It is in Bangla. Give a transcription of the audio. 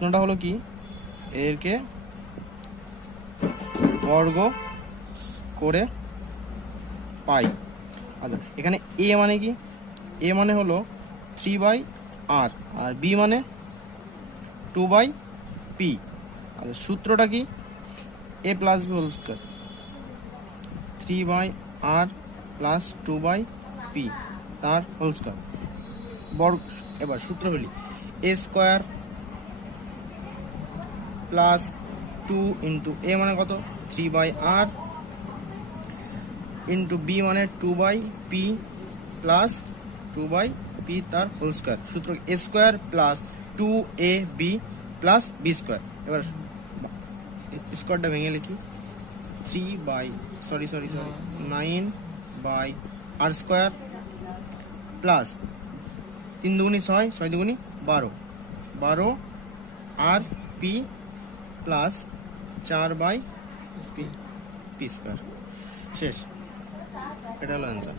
প্রশ্নটা হলো কি? এরকে বর্গ করে পাই। আচ্ছা এখানে এ মানে কি? এ মানে হলো থ্রি বাই আর আর বি মানে টু বাই পি আচ্ছা সূত্রটা কি? A plus B whole square three by R plus two by P তার হোল স্কোয়ার বর্গ, এবার সূত্র হলি A square plus two into A মানে কত? Three by R into B মানে two by P plus two by P তার হোল স্কোয়ার সূত্র A square plus two A B plus B square এবার স্কোয়ারটা ভেঙে লিখি। Three by sorry sorry sorry nine by R square plus তিন দুগুনি ছয় ছয় দুগুনি বারো। বারো আর পি প্লাস চার বাই পি স্কোয়ার। শেষ। এটা হলো অ্যান্সার